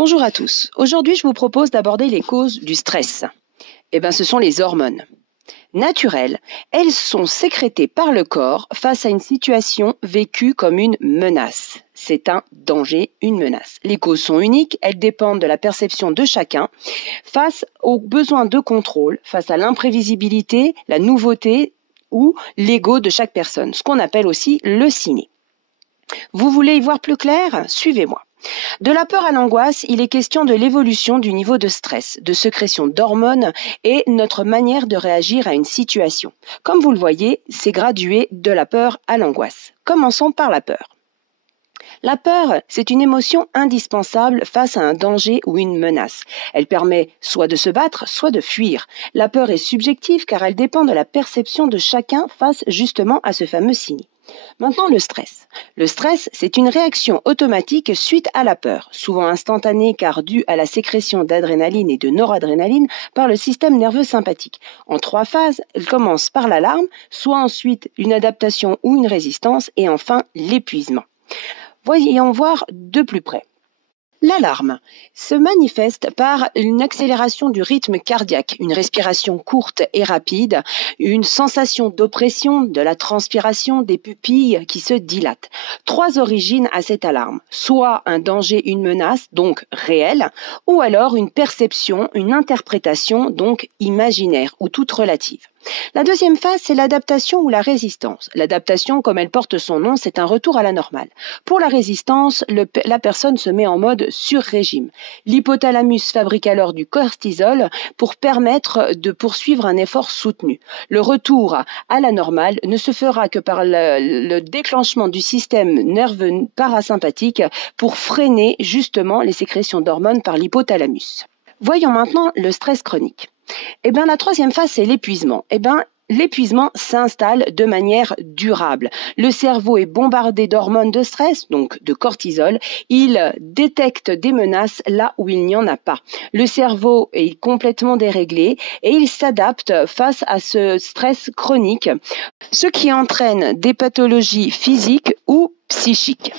Bonjour à tous. Aujourd'hui, je vous propose d'aborder les causes du stress. Ce sont les hormones. Naturelles, elles sont sécrétées par le corps face à une situation vécue comme une menace. C'est un danger, une menace. Les causes sont uniques, elles dépendent de la perception de chacun face aux besoins de contrôle, face à l'imprévisibilité, la nouveauté ou l'ego de chaque personne, ce qu'on appelle aussi le ciné. Vous voulez y voir plus clair? Suivez-moi. De la peur à l'angoisse, il est question de l'évolution du niveau de stress, de sécrétion d'hormones et notre manière de réagir à une situation. Comme vous le voyez, c'est gradué de la peur à l'angoisse. Commençons par la peur. La peur, c'est une émotion indispensable face à un danger ou une menace. Elle permet soit de se battre, soit de fuir. La peur est subjective car elle dépend de la perception de chacun face justement à ce fameux signe. Maintenant, le stress. Le stress, c'est une réaction automatique suite à la peur, souvent instantanée car due à la sécrétion d'adrénaline et de noradrénaline par le système nerveux sympathique. En 3 phases, elle commence par l'alarme, soit ensuite une adaptation ou une résistance et enfin l'épuisement. Voyons voir de plus près. L'alarme se manifeste par une accélération du rythme cardiaque, une respiration courte et rapide, une sensation d'oppression, de la transpiration, des pupilles qui se dilatent. 3 origines à cette alarme, soit un danger, une menace, donc réelle, ou alors une perception, une interprétation, donc imaginaire ou toute relative. La deuxième phase, c'est l'adaptation ou la résistance. L'adaptation, comme elle porte son nom, c'est un retour à la normale. Pour la résistance, la personne se met en mode sur-régime. L'hypothalamus fabrique alors du cortisol pour permettre de poursuivre un effort soutenu. Le retour à la normale ne se fera que par le déclenchement du système nerveux parasympathique pour freiner justement les sécrétions d'hormones par l'hypothalamus. Voyons maintenant le stress chronique. La troisième phase, c'est l'épuisement. L'épuisement s'installe de manière durable. Le cerveau est bombardé d'hormones de stress, donc de cortisol. Il détecte des menaces là où il n'y en a pas. Le cerveau est complètement déréglé et il s'adapte face à ce stress chronique, ce qui entraîne des pathologies physiques ou psychiques.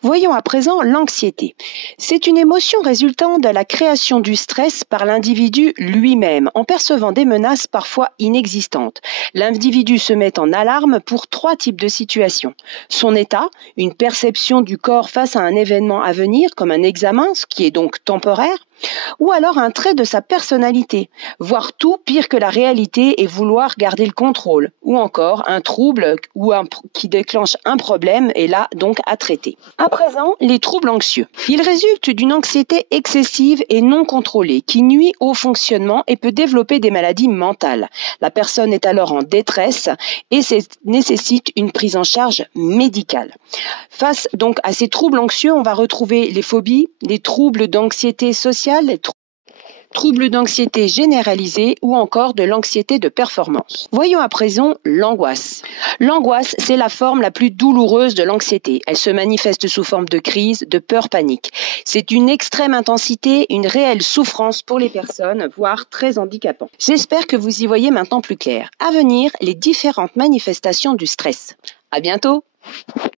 Voyons à présent l'anxiété. C'est une émotion résultant de la création du stress par l'individu lui-même, en percevant des menaces parfois inexistantes. L'individu se met en alarme pour 3 types de situations. Son état, une perception du corps face à un événement à venir, comme un examen, ce qui est donc temporaire, ou alors un trait de sa personnalité, voir tout pire que la réalité et vouloir garder le contrôle, ou encore un trouble qui déclenche un problème et là donc à traiter. À présent, les troubles anxieux. Ils résultent d'une anxiété excessive et non contrôlée qui nuit au fonctionnement et peut développer des maladies mentales. La personne est alors en détresse et nécessite une prise en charge médicale. Face donc à ces troubles anxieux, on va retrouver les phobies, les troubles d'anxiété sociale, les troubles d'anxiété généralisée ou encore de l'anxiété de performance. Voyons à présent l'angoisse. L'angoisse, c'est la forme la plus douloureuse de l'anxiété. Elle se manifeste sous forme de crise, de peur, panique. C'est une extrême intensité, une réelle souffrance pour les personnes, voire très handicapant. J'espère que vous y voyez maintenant plus clair. À venir, les différentes manifestations du stress. À bientôt!